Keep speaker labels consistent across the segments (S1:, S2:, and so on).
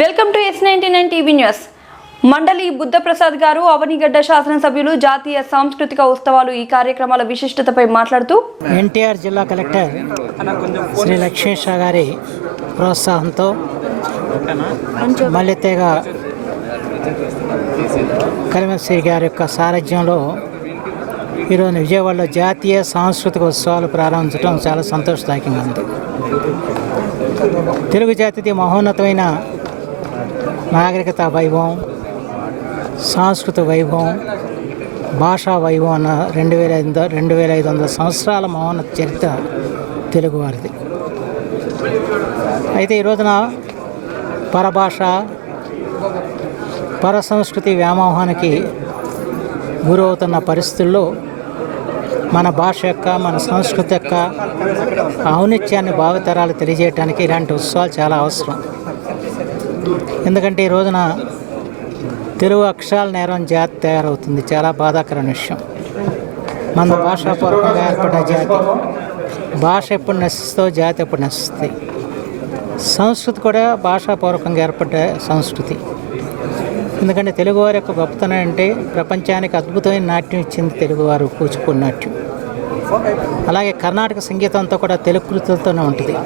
S1: Welcome to S ninety nine TV news Mandali Buddhaprasad garu Avanigadda శాసనసభ్యులు జాతీయ సాంస్కృతిక ఉత్సవాలు ఈ కార్యక్రమాల విశిష్టతపై మాట్లాడుతూ
S2: ఎన్టీఆర్ జిల్లా కలెక్టర్ శ్రీ లక్ష్మీషా గారి ప్రోత్సాహంతో మల్లెతేగ కలిమశ్రీ గారి యొక్క సారథ్యంలో ఈరోజు విజయవాడలో జాతీయ సాంస్కృతిక ఉత్సవాలు ప్రారంభించడం చాలా సంతోషదాయకంగా ఉంది. తెలుగు జాతిది మహోన్నతమైన నాగరికత వైభవం సాంస్కృతిక వైభవం భాషా వైభవం అన్న రెండు వేల ఐదు రెండు వేల ఐదు వందల సంవత్సరాల మౌన చరిత్ర తెలుగువారిది. అయితే ఈ రోజున పరభాష పర సంస్కృతి వ్యామోహానికి గురవుతున్న పరిస్థితుల్లో మన భాష యొక్క మన సంస్కృతి యొక్క ఔన్నత్యాన్ని భావితరాలు తెలియజేయడానికి ఇలాంటి ఉత్సవాలు చాలా అవసరం. ఎందుకంటే ఈ రోజున తెలుగు అక్షరాల నేరం జాతి తయారవుతుంది. చాలా బాధాకరమైన విషయం. మన భాషాపూర్వకంగా ఏర్పడిన జాతి. భాష ఎప్పుడు నశిస్తో జాతి ఎప్పుడు నశిస్తుంది. సంస్కృతి కూడా భాషాపూర్వకంగా ఏర్పడ్డ సంస్కృతి. ఎందుకంటే తెలుగువారి యొక్క గొప్పతనం అంటే ప్రపంచానికి అద్భుతమైన నాట్యం ఇచ్చింది తెలుగువారు కూచిపూడి నాట్యం. అలాగే కర్ణాటక సంగీతంతో కూడా తెలుగు కృతులతోనే ఉంటుంది.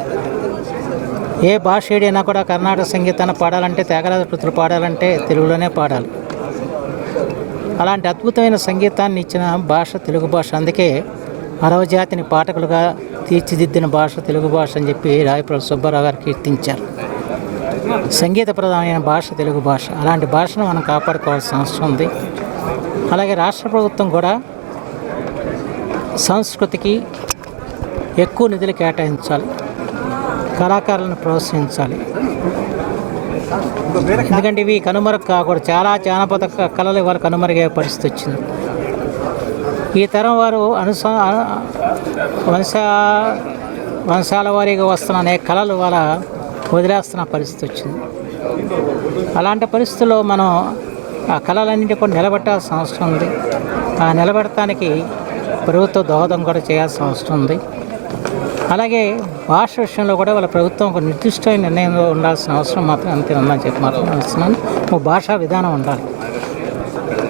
S2: ఏ భాష ఏడైనా కూడా కర్ణాటక సంగీతాన్ని పాడాలంటే త్యాగరాజ కృతులు పాడాలంటే తెలుగులోనే పాడాలి. అలాంటి అద్భుతమైన సంగీతాన్ని ఇచ్చిన భాష తెలుగు భాష. అందుకే అరవ జాతిని పాఠకులుగా తీర్చిదిద్దిన భాష తెలుగు భాష అని చెప్పి రాయప్రభు సుబ్బారావు గారు కీర్తించారు. సంగీత ప్రధానమైన భాష తెలుగు భాష. అలాంటి భాషను మనం కాపాడుకోవాల్సిన అవసరం ఉంది. అలాగే రాష్ట్ర ప్రభుత్వం కూడా సంస్కృతికి ఎక్కువ నిధులు కేటాయించాలి. కళాకారులను ప్రోత్సహించాలి. ఎందుకంటే ఇవి కనుమరుగు కాకూడదు. చాలా జానపద కళలు ఇవాళ కనుమరుగే పరిస్థితి వచ్చింది. ఈ తరం వారు అనుస వంశ వంశాల వారీగా వస్తున్న అనేక కళలు వాళ్ళ వదిలేస్తున్న పరిస్థితి వచ్చింది. అలాంటి పరిస్థితుల్లో మనం ఆ కళలన్నింటి కూడా నిలబెట్టాల్సిన అవసరం ఉంది. ఆ నిలబెట్టడానికి ప్రభుత్వ దోహదం కూడా చేయాల్సిన అవసరం ఉంది. అలాగే భాష విషయంలో కూడా వాళ్ళ ప్రభుత్వం ఒక నిర్దిష్టమైన నిర్ణయంలో ఉండాల్సిన అవసరం మాత్రం అంతే ఉందని చెప్పి మాత్రం ఇస్తున్నాను ఒక భాషా విధానం ఉండాలి.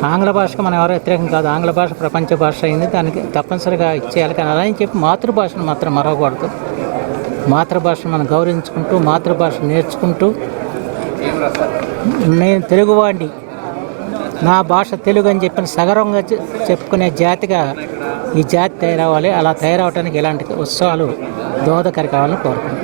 S2: ఆంగ్ల భాషకు మనం ఎవరు వ్యతిరేకం కాదు. ఆంగ్ల భాష ప్రపంచ భాష అయింది. దానికి తప్పనిసరిగా ఇచ్చేయాలి కానీ అలా అని చెప్పి మాతృభాషను మాత్రం మరవకూడదు. మాతృభాషను మనం గౌరవించుకుంటూ మాతృభాష నేర్చుకుంటూ నేను తెలుగువాడిని నా భాష తెలుగు అని చెప్పిన సగర్వంగా చెప్పుకునే జాతిగా ఈ జాతి తయారవ్వాలి. అలా తయారవడానికి ఇలాంటి ఉత్సవాలు దోహదకరి కావాలని కోరుకుంటున్నాను.